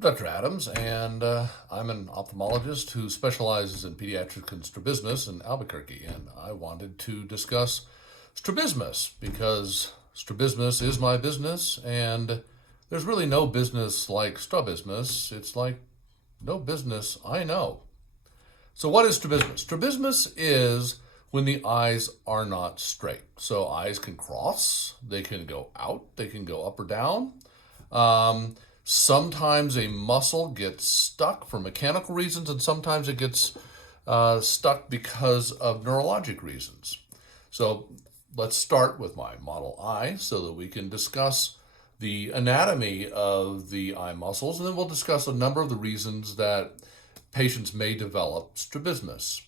Dr. Adams, and I'm an ophthalmologist who specializes in pediatric and strabismus in Albuquerque. And I wanted to discuss strabismus because strabismus is my business, and there's really no business like strabismus. It's like no business I know. So, what is strabismus? Strabismus is when the eyes are not straight. So, eyes can cross, they can go out, they can go up or down. Um, Sometimes a muscle gets stuck for mechanical reasons, and sometimes it gets stuck because of neurologic reasons. So let's start with my model eye so that we can discuss the anatomy of the eye muscles, and then we'll discuss a number of the reasons that patients may develop strabismus.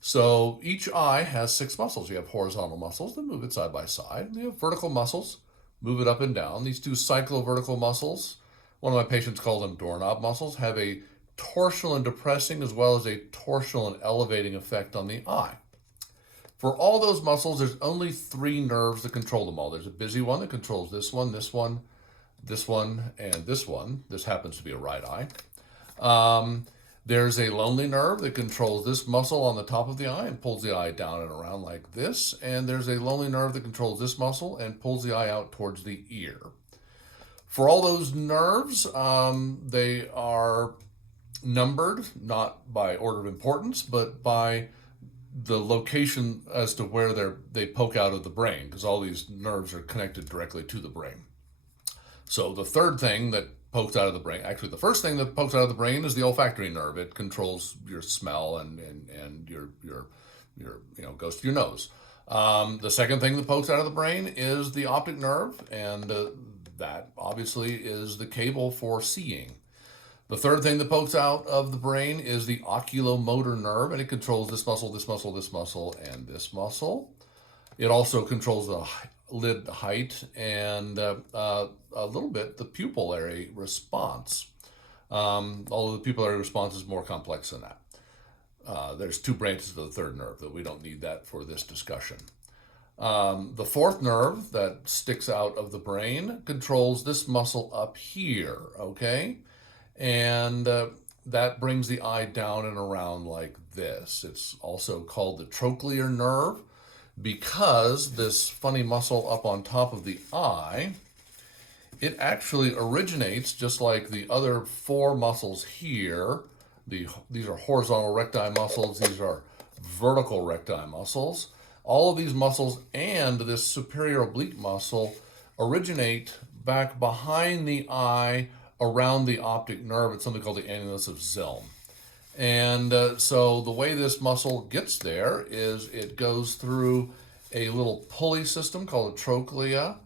So each eye has six muscles. You have horizontal muscles that move it side by side, and you have vertical muscles, move it up and down. These two cyclovertical muscles, one of my patients called them doorknob muscles, have a torsional and depressing as well as a torsional and elevating effect on the eye. For all those muscles, there's only three nerves that control them all. There's a busy one that controls this one, this one, this one, and this one. This happens to be a right eye. There's a lonely nerve that controls this muscle on the top of the eye and pulls the eye down and around like this. And there's a lonely nerve that controls this muscle and pulls the eye out towards the ear. For all those nerves, they are numbered not by order of importance, but by the location as to where they poke out of the brain, because all these nerves are connected directly to the brain. So the third thing that pokes out of the brain, actually the first thing that pokes out of the brain is the olfactory nerve. It controls your smell and your goes to your nose. The second thing that pokes out of the brain is the optic nerve, and that obviously is the cable for seeing. The third thing that pokes out of the brain is the oculomotor nerve, and it controls this muscle, this muscle, this muscle, and this muscle. It also controls the lid height and a little bit the pupillary response. Although the pupillary response is more complex than that. There's two branches of the third nerve that we don't need that for this discussion. The fourth nerve that sticks out of the brain controls this muscle up here, okay? And that brings the eye down and around like this. It's also called the trochlear nerve because this funny muscle up on top of the eye, it actually originates just like the other four muscles here. These are horizontal recti muscles, these are vertical recti muscles. All of these muscles and this superior oblique muscle originate back behind the eye around the optic nerve. It's something called the annulus of Zilm. And so the way this muscle gets there is it goes through a little pulley system called a trochlea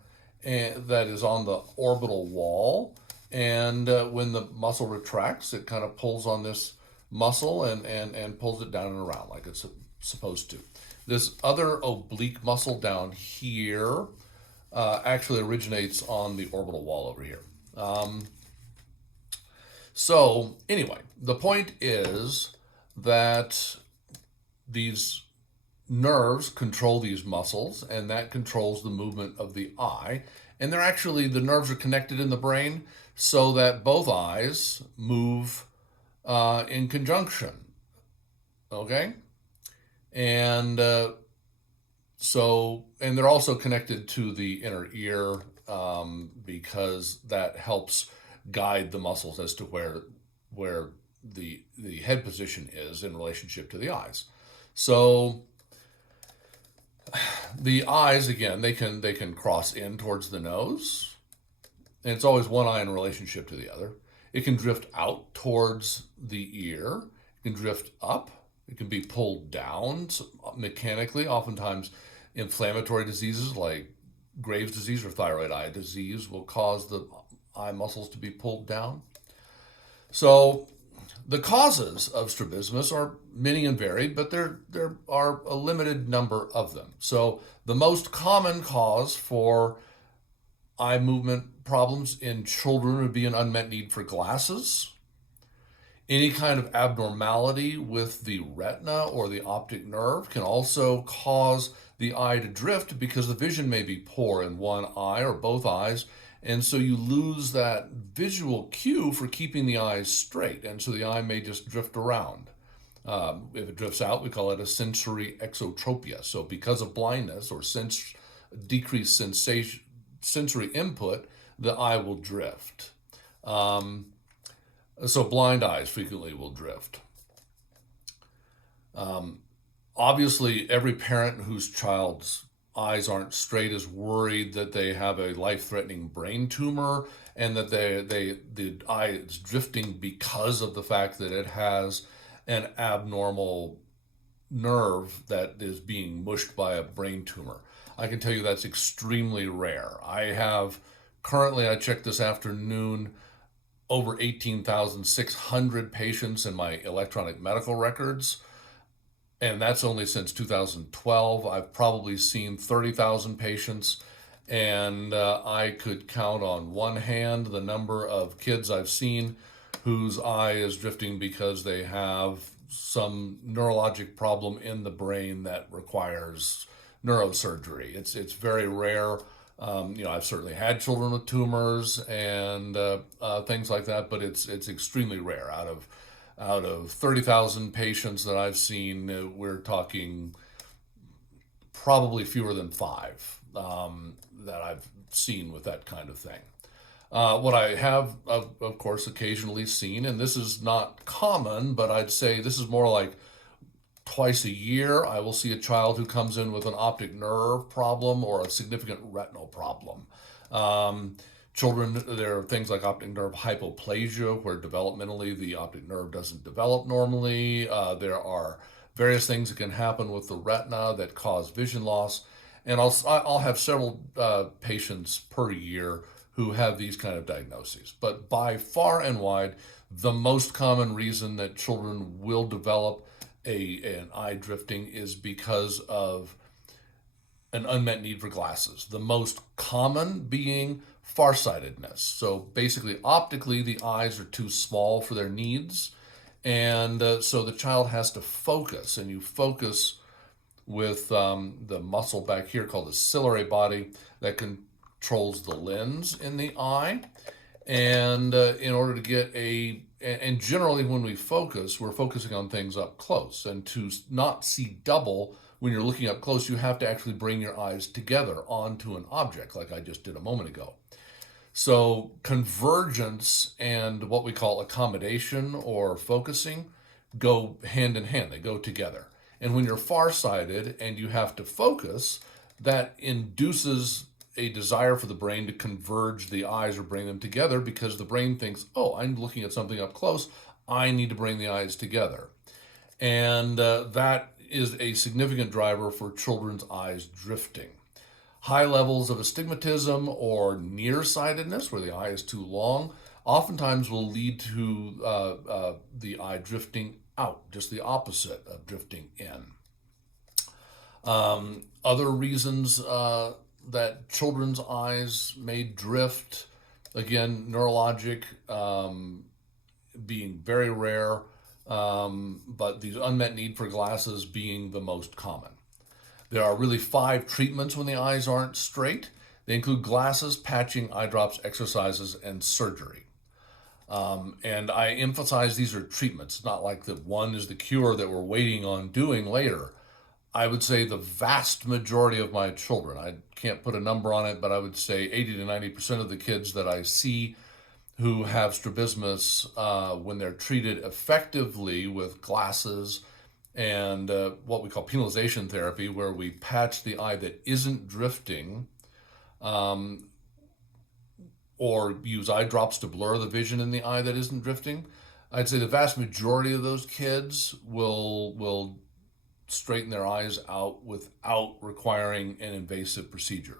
that is on the orbital wall. And when the muscle retracts, it kind of pulls on this muscle and pulls it down and around like it's supposed to. This other oblique muscle down here actually originates on the orbital wall over here. So anyway, the point is that these nerves control these muscles, and that controls the movement of the eye. And the nerves are connected in the brain so that both eyes move in conjunction. Okay? And and they're also connected to the inner ear because that helps guide the muscles as to where the head position is in relationship to the eyes. So the eyes, again, they can cross in towards the nose, and it's always one eye in relationship to the other. It can drift out towards the ear. It can drift up. It can be pulled down mechanically. Oftentimes, inflammatory diseases like Graves' disease or thyroid eye disease will cause the eye muscles to be pulled down. So the causes of strabismus are many and varied, but there are a limited number of them. So the most common cause for eye movement problems in children would be an unmet need for glasses. Any kind of abnormality with the retina or the optic nerve can also cause the eye to drift because the vision may be poor in one eye or both eyes, And so you lose that visual cue for keeping the eyes straight. And so the eye may just drift around. If it drifts out, we call it a sensory exotropia. So because of blindness or decreased sensory input, the eye will drift. So blind eyes frequently will drift. Obviously, every parent whose child's eyes aren't straight is worried that they have a life-threatening brain tumor and that the eye is drifting because of the fact that it has an abnormal nerve that is being mushed by a brain tumor. I can tell you that's extremely rare. I checked this afternoon, over 18,600 patients in my electronic medical records, and that's only since 2012. I've probably seen 30,000 patients, and I could count on one hand the number of kids I've seen whose eye is drifting because they have some neurologic problem in the brain that requires neurosurgery. It's very rare. I've certainly had children with tumors and things like that, but it's extremely rare. Out of 30,000 patients that I've seen, we're talking probably fewer than five that I've seen with that kind of thing. What I have, of course, occasionally seen, and this is not common, but I'd say this is more like twice a year, I will see a child who comes in with an optic nerve problem or a significant retinal problem. There are things like optic nerve hypoplasia, where developmentally the optic nerve doesn't develop normally. There are various things that can happen with the retina that cause vision loss. And I'll have several patients per year who have these kind of diagnoses. But by far and wide, the most common reason that children will develop an eye drifting is because of an unmet need for glasses. The most common being farsightedness. So basically, optically, the eyes are too small for their needs. And so the child has to focus, and you focus with the muscle back here called the ciliary body that controls the lens in the eye. And in order to get and generally when we focus, we're focusing on things up close. And to not see double when you're looking up close, you have to actually bring your eyes together onto an object, like I just did a moment ago. So convergence and what we call accommodation or focusing go hand in hand. They go together. And when you're farsighted and you have to focus, that induces a desire for the brain to converge the eyes or bring them together, because the brain thinks, oh, I'm looking at something up close, I need to bring the eyes together. And that is a significant driver for children's eyes drifting. High levels of astigmatism or nearsightedness, where the eye is too long, oftentimes will lead to the eye drifting out, just the opposite of drifting in. Other reasons that children's eyes may drift, again, neurologic, being very rare, but the unmet need for glasses being the most common. There are really 5 treatments when the eyes aren't straight. They include glasses, patching, eye drops, exercises, and surgery. And I emphasize these are treatments, not like that one is the cure that we're waiting on doing later. I would say the vast majority of my children, I can't put a number on it, but I would say 80 to 90% of the kids that I see who have strabismus, when they're treated effectively with glasses and what we call penalization therapy, where we patch the eye that isn't drifting, or use eye drops to blur the vision in the eye that isn't drifting, I'd say the vast majority of those kids will straighten their eyes out without requiring an invasive procedure.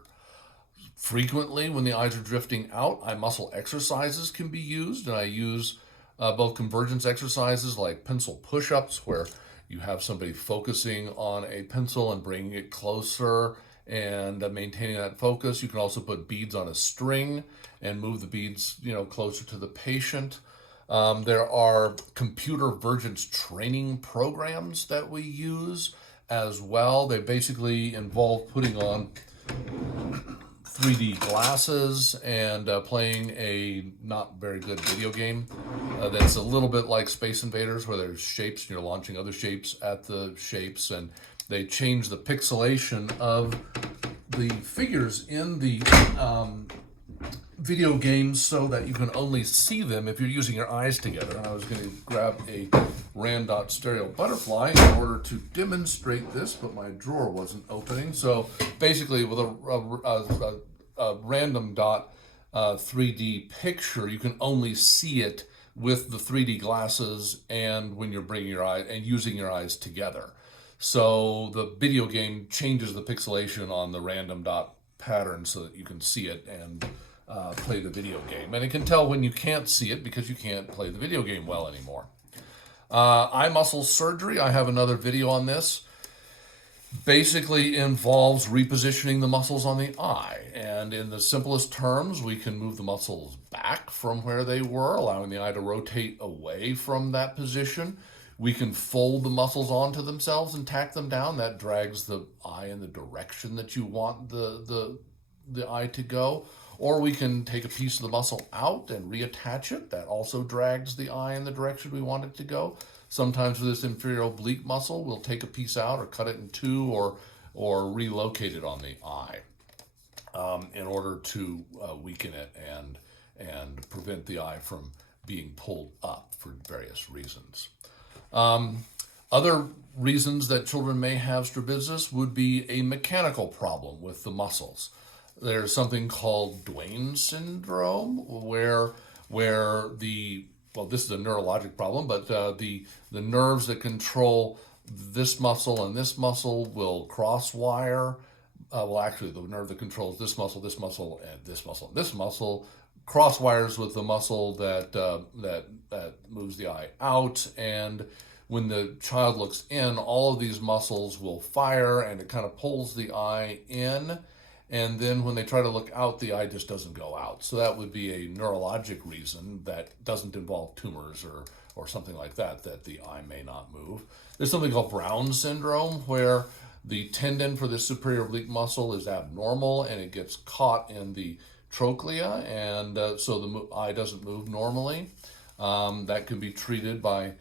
Frequently, when the eyes are drifting out, eye muscle exercises can be used, and I use both convergence exercises like pencil push-ups, where you have somebody focusing on a pencil and bringing it closer and maintaining that focus. You can also put beads on a string and move the beads, closer to the patient. There are computer vergence training programs that we use as well. They basically involve putting on 3D glasses and playing a not very good video game that's a little bit like Space Invaders, where there's shapes and you're launching other shapes at the shapes, and they change the pixelation of the figures in the video games so that you can only see them if you're using your eyes together. And I was going to grab a Ran Dot stereo butterfly in order to demonstrate this, but my drawer wasn't opening. So basically, with a random dot 3D picture, you can only see it with the 3D glasses and when you're bringing your eye and using your eyes together. So the video game changes the pixelation on the random dot pattern so that you can see it and play the video game. And it can tell when you can't see it because you can't play the video game well anymore. Eye muscle surgery, I have another video on this. Basically involves repositioning the muscles on the eye. And in the simplest terms, we can move the muscles back from where they were, allowing the eye to rotate away from that position. We can fold the muscles onto themselves and tack them down. That drags the eye in the direction that you want the eye to go. Or we can take a piece of the muscle out and reattach it. That also drags the eye in the direction we want it to go. Sometimes with this inferior oblique muscle, we'll take a piece out or cut it in two or relocate it on the eye in order to weaken it and prevent the eye from being pulled up for various reasons. Other reasons that children may have strabismus would be a mechanical problem with the muscles. There's something called Duane syndrome where this is a neurologic problem, but the nerves that control this muscle and this muscle will cross wire. Actually, the nerve that controls this muscle, and this muscle, and this muscle cross wires with the muscle that moves the eye out. And when the child looks in, all of these muscles will fire, and it kind of pulls the eye in. And then when they try to look out, the eye just doesn't go out. So that would be a neurologic reason that doesn't involve tumors or something like that the eye may not move. There's something called Brown syndrome where the tendon for the superior oblique muscle is abnormal and it gets caught in the trochlea, and so the eye doesn't move normally. That can be treated by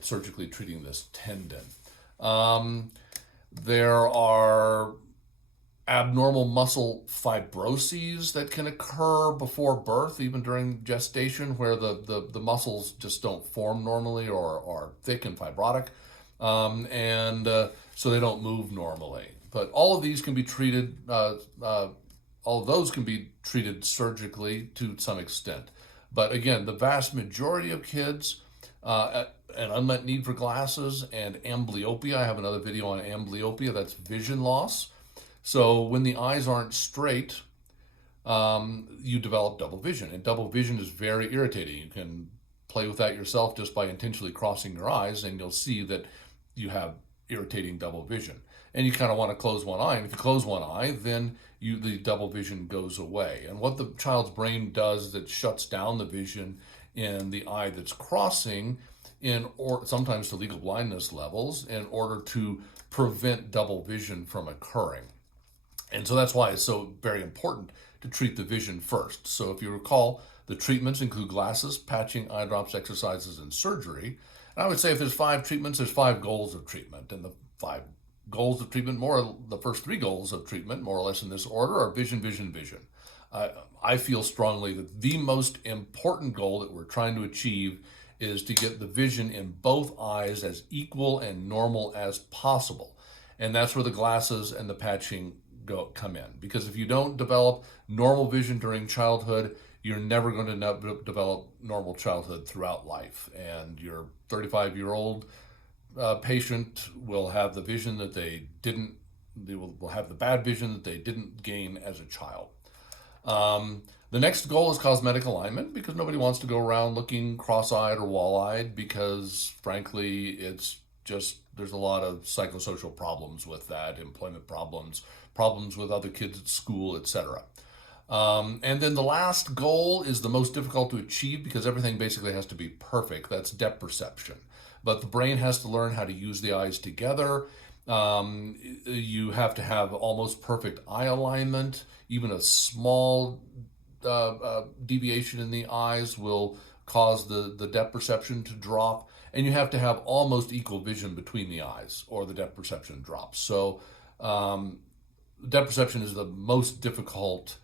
surgically treating this tendon. There are abnormal muscle fibroses that can occur before birth, even during gestation, where the muscles just don't form normally or are thick and fibrotic, so they don't move normally. But all of these can be treated, all of those can be treated surgically to some extent. But again, the vast majority of kids, an unmet need for glasses and amblyopia. I have another video on amblyopia, that's vision loss. So when the eyes aren't straight, you develop double vision. And double vision is very irritating. You can play with that yourself just by intentionally crossing your eyes, and you'll see that you have irritating double vision. And you kind of want to close one eye. And if you close one eye, then the double vision goes away. And what the child's brain does is it shuts down the vision in the eye that's crossing, or sometimes to legal blindness levels, in order to prevent double vision from occurring. And so that's why it's so very important to treat the vision first. So if you recall, the treatments include glasses, patching, eye drops, exercises, and surgery. And I would say if there's 5 treatments, there's 5 goals of treatment. And the 5 goals of treatment, the first 3 goals of treatment, more or less in this order, are vision, vision, vision. I feel strongly that the most important goal that we're trying to achieve is to get the vision in both eyes as equal and normal as possible. And that's where the glasses and the patching come in. Because if you don't develop normal vision during childhood, you're never going to develop normal childhood throughout life. And your 35-year-old patient will have the vision that they will have the bad vision that they didn't gain as a child. The next goal is cosmetic alignment, because nobody wants to go around looking cross-eyed or wall-eyed, because frankly, it's just, there's a lot of psychosocial problems with that, employment problems with other kids at school, etc. And then the last goal is the most difficult to achieve because everything basically has to be perfect. That's depth perception. But the brain has to learn how to use the eyes together You have to have almost perfect eye alignment. Even a small deviation in the eyes will cause the depth perception to drop. And you have to have almost equal vision between the eyes, or the depth perception drops. So, depth perception is the most difficult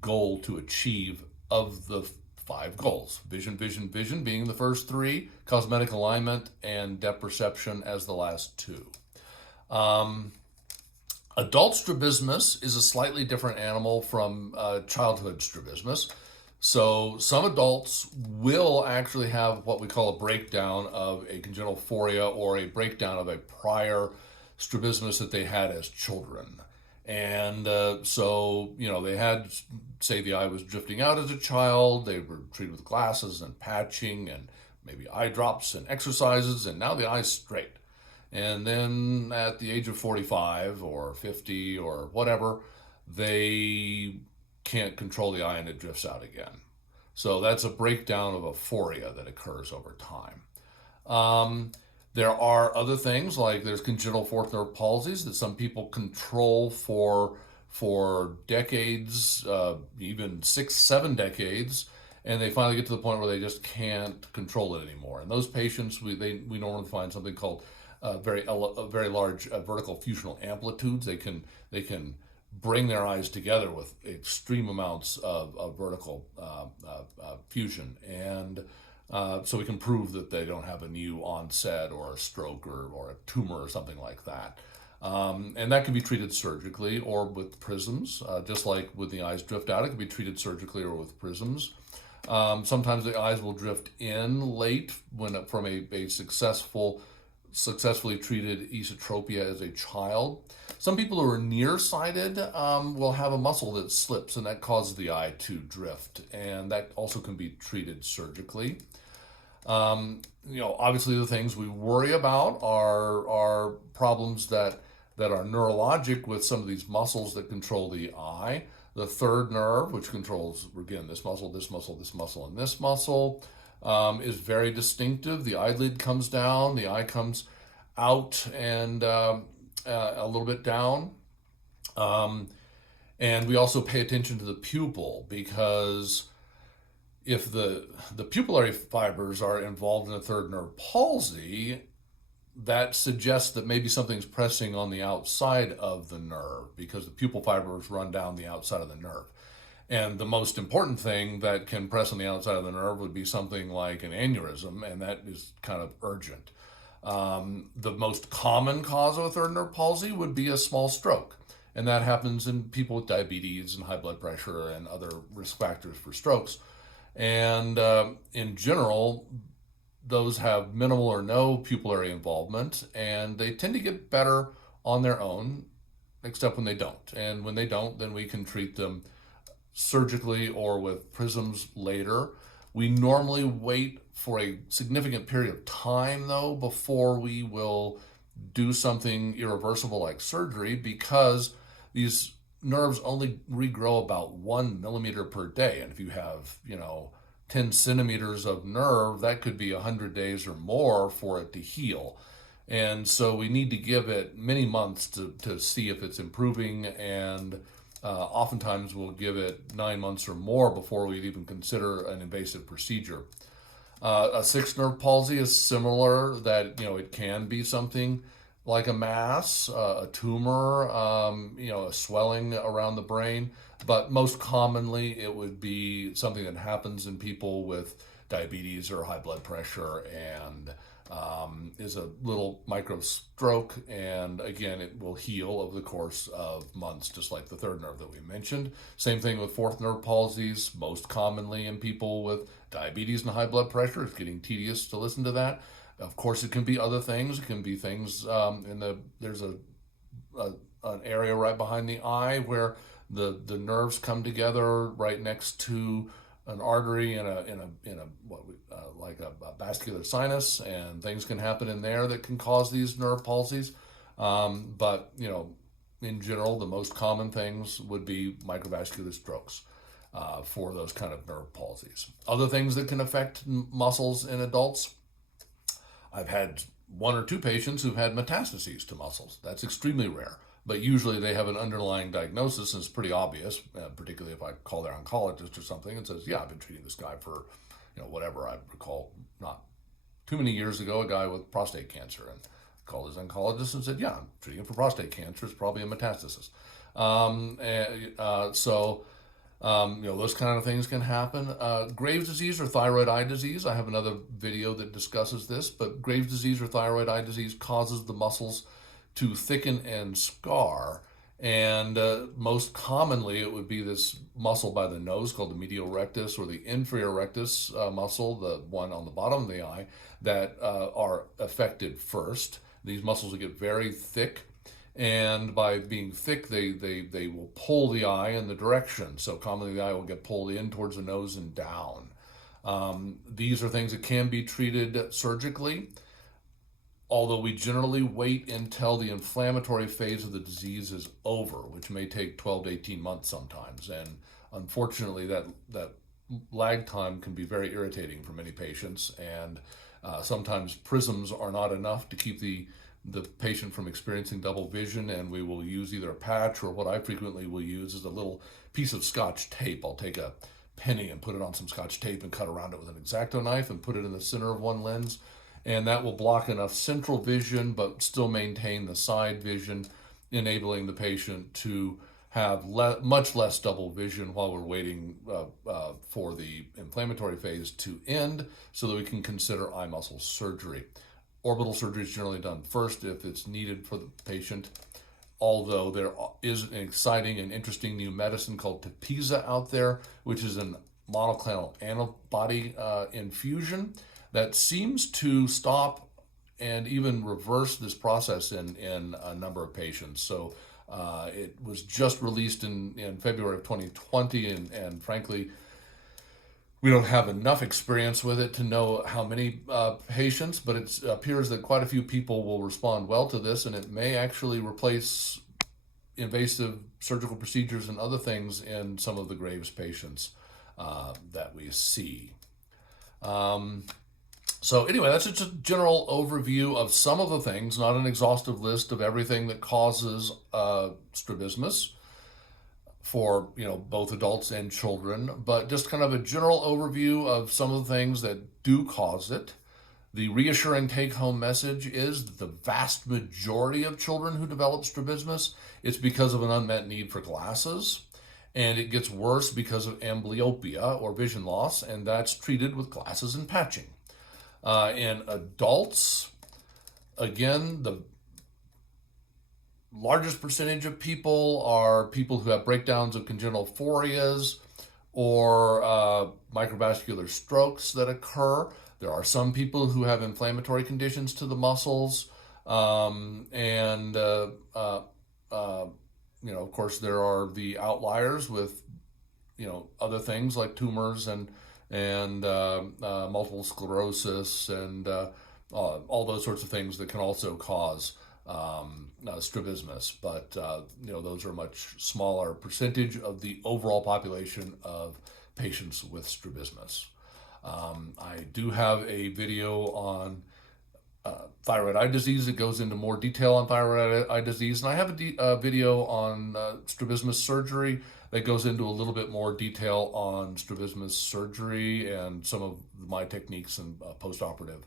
goal to achieve of the five goals: vision, vision, vision being the first three, cosmetic alignment, and depth perception as the last two. Um, Adult strabismus is a slightly different animal from childhood strabismus. So some adults will actually have what we call a breakdown of a congenital phoria, or a breakdown of a prior strabismus that they had as children. And so, they had, say, the eye was drifting out as a child, they were treated with glasses and patching and maybe eye drops and exercises, and now the eye's straight. And then at the age of 45 or 50 or whatever, they can't control the eye and it drifts out again. So that's a breakdown of a phoria that occurs over time. There are other things, like there's congenital fourth nerve palsies that some people control for decades, even 6, 7 decades, and they finally get to the point where they just can't control it anymore. And those patients, we normally find something called very large vertical fusional amplitudes. They can bring their eyes together with extreme amounts of vertical fusion, and so we can prove that they don't have a new onset or a stroke or a tumor or something like that. And that can be treated surgically or with prisms, just like when the eyes drift out, it can be treated surgically or with prisms. Sometimes the eyes will drift in late from a successfully treated esotropia as a child. Some people who are nearsighted will have a muscle that slips, and that causes the eye to drift, and that also can be treated surgically. Obviously the things we worry about are problems that are neurologic with some of these muscles that control the eye. The third nerve, which controls, again, this muscle, this muscle, this muscle, and this muscle, is very distinctive. The eyelid comes down, the eye comes out and a little bit down. And we also pay attention to the pupil, because if the pupillary fibers are involved in a third nerve palsy, that suggests that maybe something's pressing on the outside of the nerve, because the pupil fibers run down the outside of the nerve. And the most important thing that can press on the outside of the nerve would be something like an aneurysm, and that is kind of urgent. The most common cause of a third nerve palsy would be a small stroke, and that happens in people with diabetes and high blood pressure and other risk factors for strokes. And in general, those have minimal or no pupillary involvement, and they tend to get better on their own, except when they don't. And when they don't, then we can treat them surgically or with prisms later. We normally wait for a significant period of time, though, before we will do something irreversible like surgery, because these nerves only regrow about 1 millimeter per day. And if you have, 10 centimeters of nerve, that could be 100 days or more for it to heal. And so we need to give it many months to see if it's improving, and oftentimes we'll give it 9 months or more before we'd even consider an invasive procedure. A sixth nerve palsy is similar, that it can be something like a mass, a tumor, a swelling around the brain, but most commonly it would be something that happens in people with diabetes or high blood pressure, and is a little micro stroke, and again, it will heal over the course of months, just like the third nerve that we mentioned. Same thing with fourth nerve palsies, most commonly in people with diabetes and high blood pressure. It's getting tedious to listen to that. Of course, it can be other things. It can be things there's an area right behind the eye where the nerves come together right next to an artery in a like a vascular sinus, and things can happen in there that can cause these nerve palsies. But in general, the most common things would be microvascular strokes for those kind of nerve palsies. Other things that can affect muscles in adults: I've had one or two patients who've had metastases to muscles. That's extremely rare, but usually they have an underlying diagnosis, and it's pretty obvious, particularly if I call their oncologist or something and says, yeah, I've been treating this guy for, whatever. I recall not too many years ago, a guy with prostate cancer, and called his oncologist and said, yeah, I'm treating him for prostate cancer. It's probably a metastasis. Those kind of things can happen. Graves' disease or thyroid eye disease, I have another video that discusses this, but Graves' disease or thyroid eye disease causes the muscles to thicken and scar. And most commonly, it would be this muscle by the nose called the medial rectus or the inferior rectus muscle, the one on the bottom of the eye, that are affected first. These muscles will get very thick, and by being thick, they will pull the eye in the direction. So commonly the eye will get pulled in towards the nose and down. These are things that can be treated surgically, although we generally wait until the inflammatory phase of the disease is over, which may take 12 to 18 months sometimes. And unfortunately, that lag time can be very irritating for many patients. And sometimes prisms are not enough to keep the patient from experiencing double vision, and we will use either a patch, or what I frequently will use is a little piece of Scotch tape. I'll take a penny and put it on some Scotch tape and cut around it with an X-Acto knife and put it in the center of one lens, and that will block enough central vision but still maintain the side vision, enabling the patient to have much less double vision while we're waiting for the inflammatory phase to end, so that we can consider eye muscle surgery. Orbital surgery is generally done first if it's needed for the patient, although there is an exciting and interesting new medicine called Tepeza out there, which is a monoclonal antibody infusion that seems to stop and even reverse this process in a number of patients. So it was just released in February of 2020, and frankly, we don't have enough experience with it to know how many patients, but it appears that quite a few people will respond well to this, and it may actually replace invasive surgical procedures and other things in some of the Graves patients that we see. So anyway, that's just a general overview of some of the things, not an exhaustive list of everything that causes strabismus for both adults and children, but just kind of a general overview of some of the things that do cause it. The reassuring take-home message is that the vast majority of children who develop strabismus, it's because of an unmet need for glasses, and it gets worse because of amblyopia or vision loss, and that's treated with glasses and patching. In adults, again, the largest percentage of people are people who have breakdowns of congenital phorias or microvascular strokes that occur. There are some people who have inflammatory conditions to the muscles, and of course, there are the outliers with other things like tumors and multiple sclerosis and all those sorts of things that can also cause strabismus, but those are a much smaller percentage of the overall population of patients with strabismus. I do have a video on thyroid eye disease that goes into more detail on thyroid eye disease, and I have a video on strabismus surgery that goes into a little bit more detail on strabismus surgery and some of my techniques and post-operative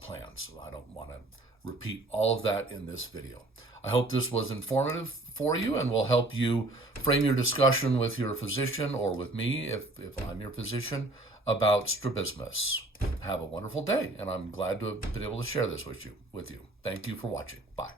plans. So I don't want to repeat all of that in this video. I hope this was informative for you and will help you frame your discussion with your physician or with me if I'm your physician about strabismus. Have a wonderful day, and I'm glad to have been able to share this with you. Thank you for watching. Bye.